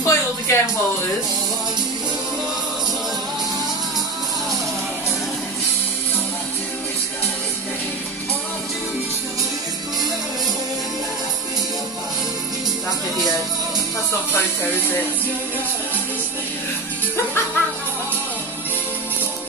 Spoiled again, Walters. That video. That's not photo, is it?